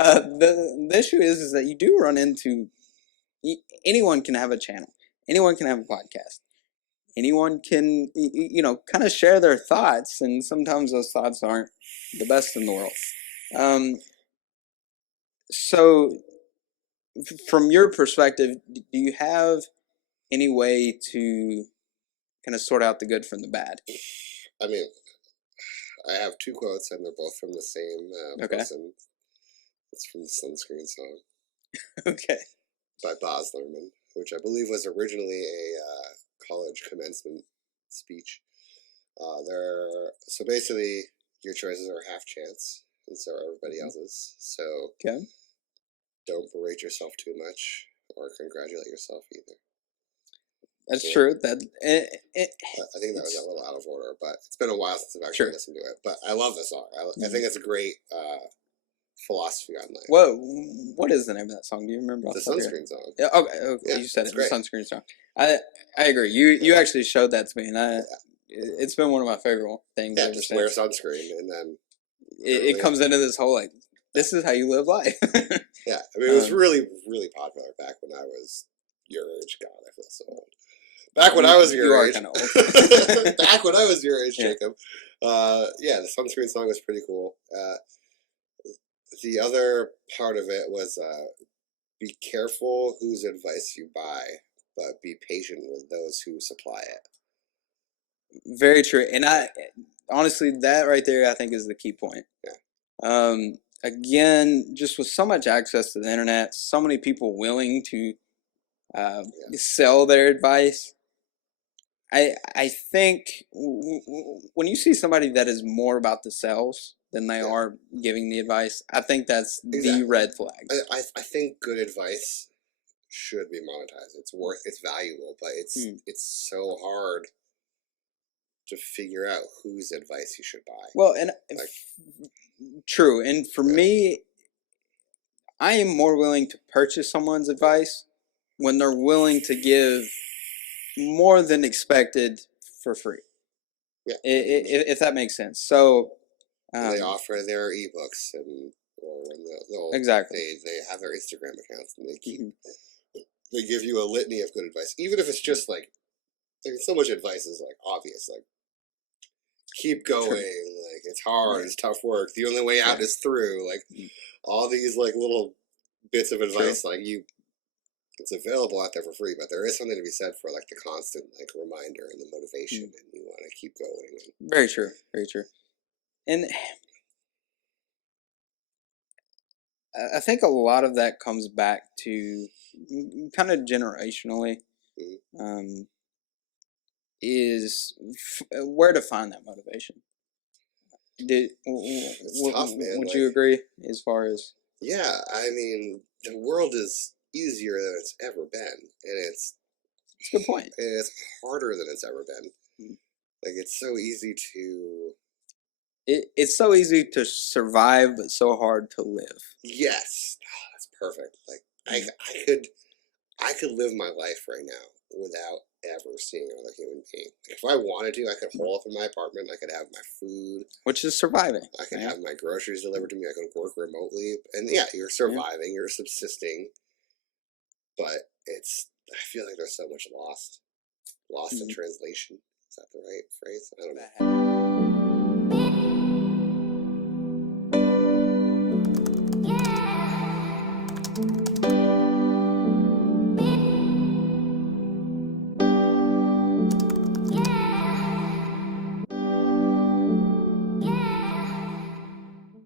The issue is that you do run into anyone can have a channel, anyone can have a podcast, anyone can kind of share their thoughts, and sometimes those thoughts aren't the best in the world. So, from your perspective, do you have any way to kind of sort out the good from the bad? I mean, I have two quotes, and they're both from the same person. It's from the Sunscreen song. Okay. By Baz Luhrmann, which I believe was originally a college commencement speech. So basically, your choices are half chance, and so are everybody else's. So don't berate yourself too much, or congratulate yourself either. That's true. I think that was a little out of order, but it's been a while since I've actually listened to it. But I love the song. I think it's a great philosophy on life. What is the name of that song? Do you remember? The Sunscreen song. Yeah. Okay. Yeah, you said it. The Sunscreen song. I agree. You actually showed that to me, and it's been one of my favorite things. Yeah, just wear sunscreen, and then it comes into this whole this is how you live life. Yeah, I mean, it was really, really popular back when I was your age. God, I feel so old. Back when I was your age. You are kind of old. Back when I was your age, Jacob. The Sunscreen song was pretty cool. The other part of it was be careful whose advice you buy, but be patient with those who supply it. Very true. And honestly, that right there, I think, is the key point. Yeah. Again, just with so much access to the internet, so many people willing to sell their advice, I think when you see somebody that is more about the sales than they are giving the advice, I think that's the red flag. I think good advice should be monetized. It's valuable, but it's so hard to figure out whose advice you should buy. Well, and true. And for me, I am more willing to purchase someone's advice when they're willing to give more than expected for free. Yeah, if that makes sense. So they offer their ebooks, or when they have their Instagram accounts, and they give you a litany of good advice, even if it's just like so much advice is obvious, keep going, it's hard, it's tough work, the only way out is through, all these little bits of advice, it's available out there for free, but there is something to be said for the constant reminder and the motivation, and you want to keep going. Very true, very true. And I think a lot of that comes back to kind of generationally, is where to find that motivation. It's tough, man. Would you agree as far as? Yeah, I mean, the world is easier than it's ever been, and it's a good point. And it's harder than it's ever been. It's so easy to. It's so easy to survive, but so hard to live. Yes, that's perfect. I could live my life right now without ever seeing another human being. If I wanted to, I could hole up in my apartment. I could have my food, which is surviving. I could have my groceries delivered to me. I could work remotely, and you're surviving. You're subsisting, but I feel like there's so much lost in translation. Is that the right phrase? I don't know.